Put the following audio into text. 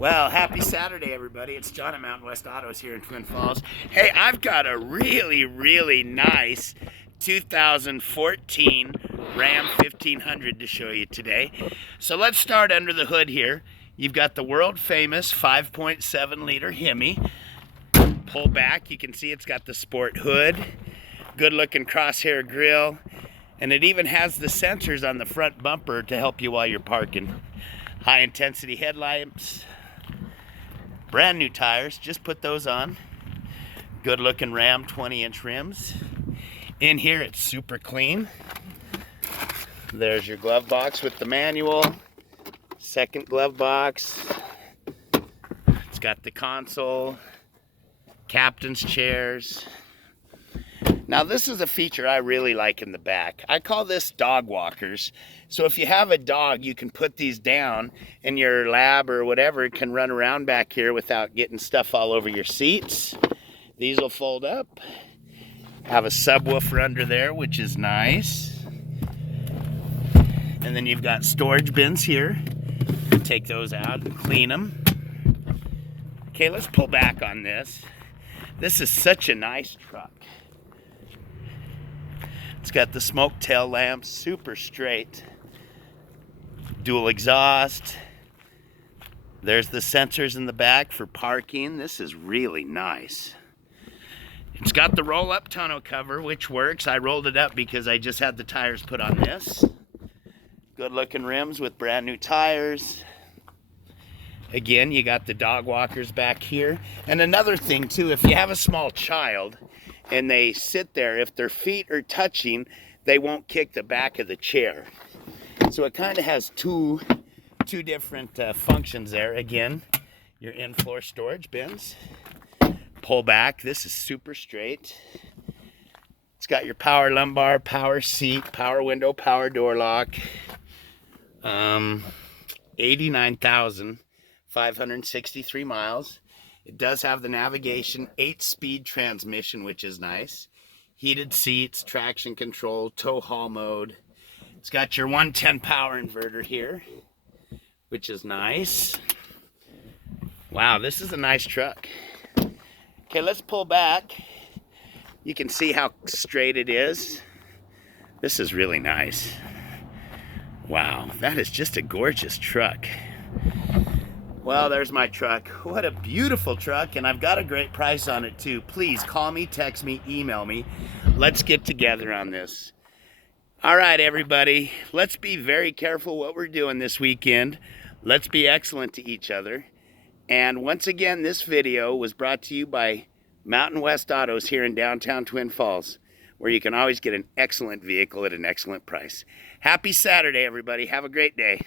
Well, happy Saturday, everybody. It's John at Mountain West Autos here in Twin Falls. Hey, I've got a really nice 2014 Ram 1500 to show you today. So let's start under the hood here. You've got the world famous 5.7 liter Hemi. Pull back, you can see it's got the sport hood, good looking crosshair grille, and it even has the sensors on the front bumper to help you while you're parking. High intensity headlamps, brand new tires, just put those on. Good looking Ram 20-inch rims. In here it's super clean. There's your glove box with the manual, second glove box. It's got the console, captain's chairs. Now this is a feature I really like in the back. I call this dog walkers. So if you have a dog, you can put these down and your lab or whatever can run around back here without getting stuff all over your seats. These will fold up. Have a subwoofer under there, which is nice. And then you've got storage bins here. Take those out and clean them. Okay, let's pull back on this. This is such a nice truck. It's got the smoke tail lamps, super straight. Dual exhaust. There's the sensors in the back for parking. This is really nice. It's got the roll-up tonneau cover, which works. I rolled it up because I just had the tires put on this. Good looking rims with brand new tires. Again, you got the dog walkers back here. And another thing too, if you have a small child and they sit there, if their feet are touching, they won't kick the back of the chair. So it kind of has two different functions there. Again, your in-floor storage bins. Pull back, this is super straight. It's got your power lumbar, power seat, power window, power door lock. 89,563 miles. It does have the navigation, 8-speed transmission, which is nice. Heated seats, traction control, tow haul mode. It's got your 110 power inverter here, which is nice. Wow, this is a nice truck. Okay, let's pull back. You can see how straight it is. This is really nice. Wow, that is just a gorgeous truck. Well, there's my truck. What a beautiful truck, and I've got a great price on it too. Please call me, text me, email me. Let's get together on this. All right, everybody, let's be very careful what we're doing this weekend. Let's be excellent to each other. And once again, this video was brought to you by Mountain West Autos here in downtown Twin Falls, where you can always get an excellent vehicle at an excellent price. Happy Saturday, everybody. Have a great day.